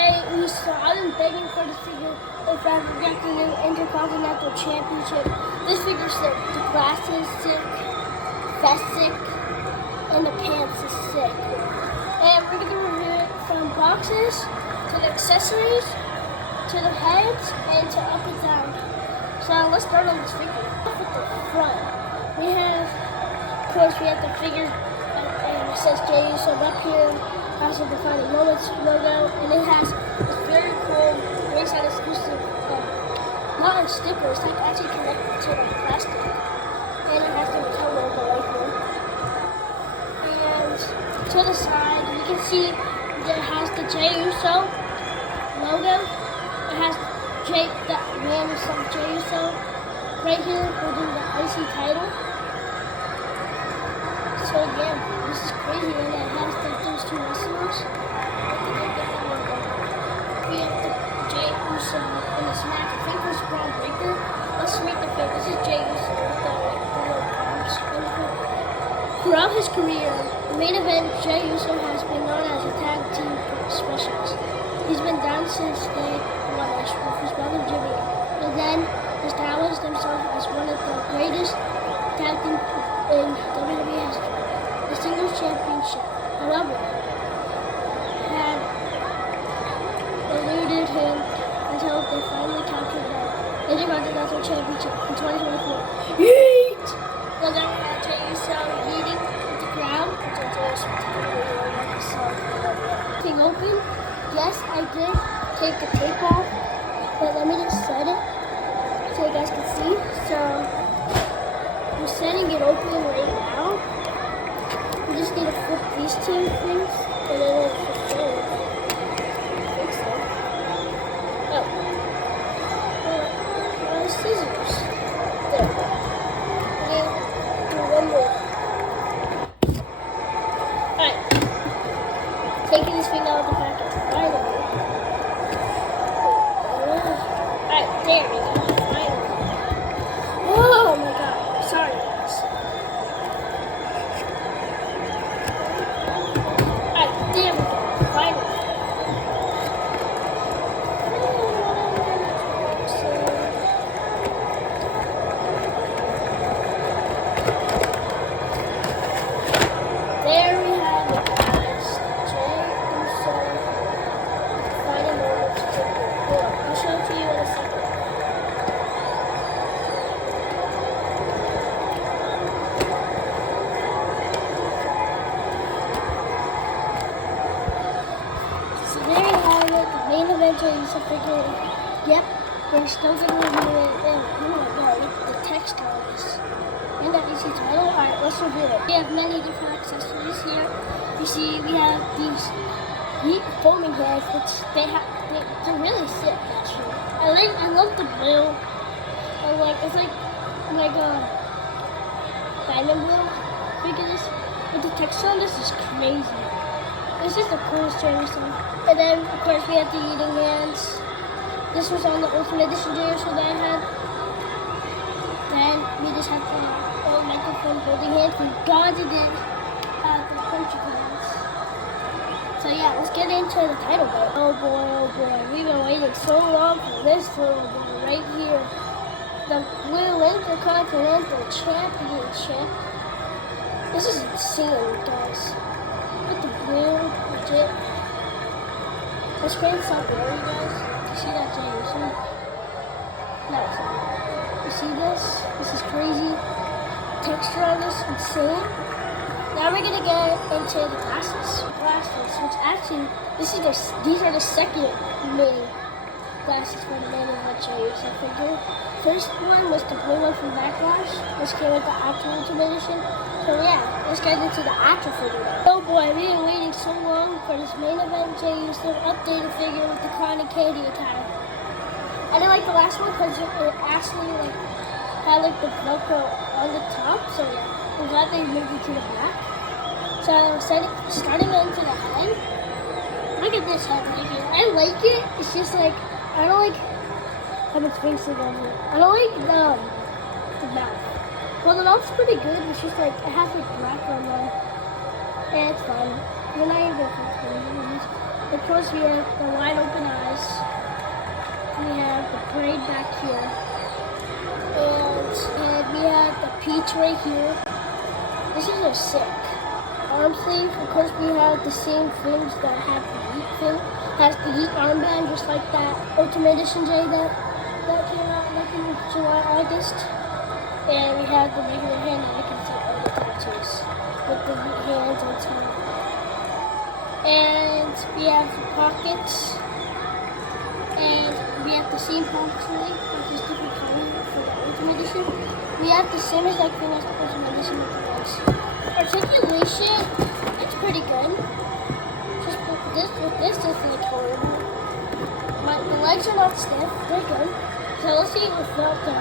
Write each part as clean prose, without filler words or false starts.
Jay Uso. I've been begging for this figure if I ever get the new Intercontinental Championship. This figure's sick. The glass is sick. That's sick. And the pants is sick. And we're going to review it from boxes to the accessories to the heads and to up and down. So let's start on this figure. Off at the front, we have, of course, we have the figure and it says Jay Uso up here. Has a Defining Moments logo, and it has this very cool ringside exclusive, not a sticker, it's like actually connected to the plastic, and it has the Mattel logo right here. And to the side, you can see that it has the Jay Uso logo. It has the man himself, Jay Uso, right here holding the IC title. So again, this is crazy, and it has those two wrestlers. We have the Jay Uso in this match. I think this is Braun Breaker. Let's rate the fit. This is Jay Uso with the little arms. Throughout his career, the main event, Jay Uso has been known as a tag team specialist. He's been down since day one-ish with his brother Jimmy, and then established himself as one of the greatest tag team in WWE history. The singles championship, however, had eluded him until they finally captured the Intercontinental Championship in 2024. YEET! So then we had Jay Uso yeeting with the crowd, which I just particularly like the song. Thing open, yes, I did take the tape off, but let me just set it so you guys can see. So we're setting it open right now. We just need to flip these two things, and then it'll fulfill it. I think so. Oh. Scissors. There. Okay, do one more. Alright. Taking this thing out of the package. Finally. Alright, there we go. Finally. Oh my god. Sorry, guys. There we go, finally. There we have it, guys. Jay Uso, Defining Moments figure. I'll show it to you in a second. Main event Jay Uso figure. Yep, they're still going to review it. Oh my god, look at the text on this. And that EC title. Alright, let's review it. We have many different accessories here. You see, we have these YEET foaming heads, which they're really sick actually. I love the blue. It's like diamond blue figures. But the texture on this is crazy. This is the coolest Jay Uso. And then, of course, we have the eating hands. This was on the Ultimate Edition Jay Uso that I had. Then we just have the old microphone holding hands. We dodged it at the punching hands. So yeah, let's get into the title belt. Oh boy. We've been waiting so long for this little boy right here. The Blue Intercontinental Championship. This is insane, guys. With the blue, legit. The screen's not blurry, you guys. You see that Jay Uso? No, it's not. You see this? This is crazy. Texture on this, insane. Now we're gonna get into the glasses. Which actually, these are the second main glasses for the main event Jay Uso figure. First one was the blue one from Backlash, which came with the actual Ultimate Edition. So yeah, let's get into the actual figure. Oh boy, we've been waiting so long for this main event Jay Uso updated figure with the cotton candy attire. I didn't like the last one because it actually had the Velcro on the top. So yeah, I'm glad they moved it to the back. So starting into the head. Look at this head right here. I like it. It's just I don't like how much face it on it. I don't like the mouth. Well, the mouth's pretty good. It's just it has black on there. And it's fine. We're not even going to Of course, we have the wide open eyes. We have the braid back here. And we have the peach right here. This is a sick. Arm sleeve, of course, we have the same things that have the YEET thing. Has the YEET armband, just like that Ultimate Edition J that came out like in July, August. And we have the regular hand, and you can see all the tattoos with the hands on top. And we have the pockets. And we have the same pockets really, with just different color for the Ultimate Edition. We have the same exact thing as the Ultimate Edition with the legs. Articulation, it's pretty good. Just with this it's like horrible. The legs are not stiff, they're good. So let's see without the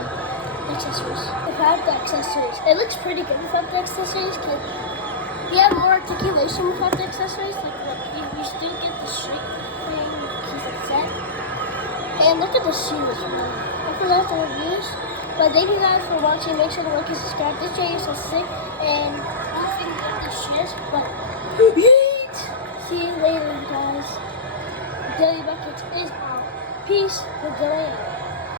accessories. Without the accessories. It looks pretty good without the accessories because we have more articulation without the accessories. Like you still get the straight thing piece of set. And look at the shoes, man. I forgot the reviews. But thank you guys for watching. Make sure to like and subscribe. This video is so sick. And I don't think that this shares, but YEET! See you later, guys. Daily Buckets is out. Peace. We're going out.